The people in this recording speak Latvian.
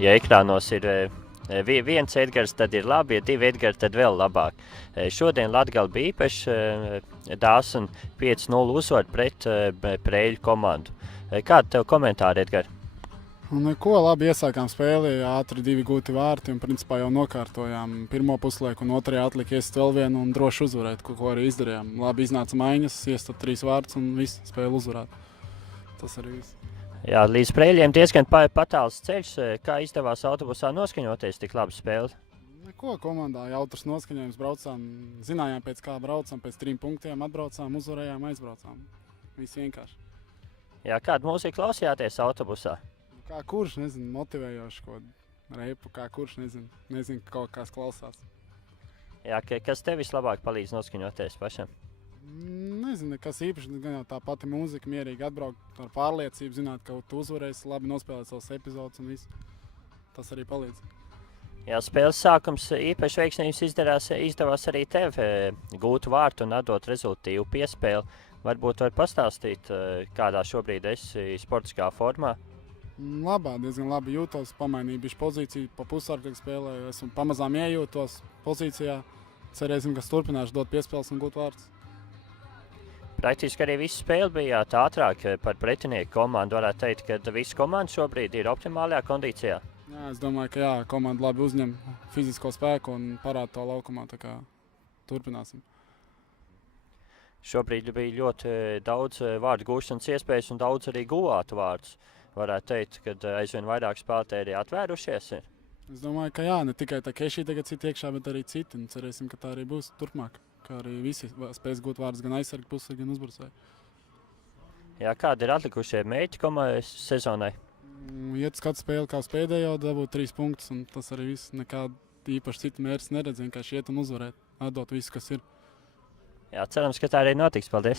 ja ekrānos ir viens Edgars, tad ir labi, ja 2 Edgari, tad vēl labāk. Šodien Latgale bija īpaši dāsns un 5-0 uzvar pret Preiļu komandu. Kādi tev komentāri, Edgar? Neko, labi iesākām spēli, ātri 2 gūti vārti un principā jau nokārtojām pirmo puslaiku un otrajā atlika iest vēl vienu un droši uzvarēt, ko arī izdarījām. Labi iznāca maiņas, iestat 3 vārtus un viss spēle uzvarēt. Tas arī viss. Jā, līdz Preiļiem diezgan patāls ceļš. Kā izdevās autobusā noskaņoties tik labu spēli? Neko, komandā jautrs noskaņojums, braucām, zinājām pēc kā braucam, pēc 3 punktiem atbraucām, uzvarējām, aizbraucām. Viss vienkārši. Jā, kādu mūziku klausījāties autobusā? Kā kurš, nezinu, motivējoši ko reipu, kā kurš, nezinu, kaut kas klausās. Jā, kas tev vislabāk palīdz noskaņoties pašam? Nezinu, kas īpaši, gan jau tā pati mūzika, mierīgi atbraukt ar pārliecību, zināt, ka tu uzvarēsi, labi nospēlēt savas epizodes un viss. Tas arī palīdz. Jā, spēles sākums īpaši veiksmīgs izdevās arī tev gūt vārtu un atdot rezultīvu piespēli. Varbūt var pastāstīt, kādā šobrīd esi sportiskā formā? Labā, diezgan labi jūtos, pamainīju bišķi pozīciju, pa pusārkārt spēlēju, esmu pamazām iejūtos pozīcijā. Cerēsim, ka turpināšu dot piespēles un gūt vārtus. Praktiski arī visu spēli bijāt ātrāk par pretinieku komandu. Varētu teikt, ka visa komanda šobrīd ir optimālajā kondīcijā. Jā, es domāju, ka jā, komanda labi uzņem fizisko spēku un parāda to laukumā, tā kā turpināsim. Šobrīd bija ļoti daudz vārdu gūšanas iespējas un daudz arī guvātu vārdus. Varētu teikt, ka aizvien vairāk spēlētāji ir atvērušies. Es domāju, ka jā, ne tikai tā Kešī tagad citi iekšā, bet arī citi. Un cerēsim, ka tā arī būs turpmāk. Kā arī visi spēs gūt vārdus gan aizsargi, pusargi, gan uzbrucēji. Jā, kādi ir atlikušie mērķi sezonai? Iet skatu spēli kā uz pēdējo, dabūt 3 punktus, un tas arī viss. Nekādu īpaši citu mērķus neredz, vienkārši iet un uzvarēt, atdot visu, kas ir. Jā, cerams, ka tā arī notiks. Paldies!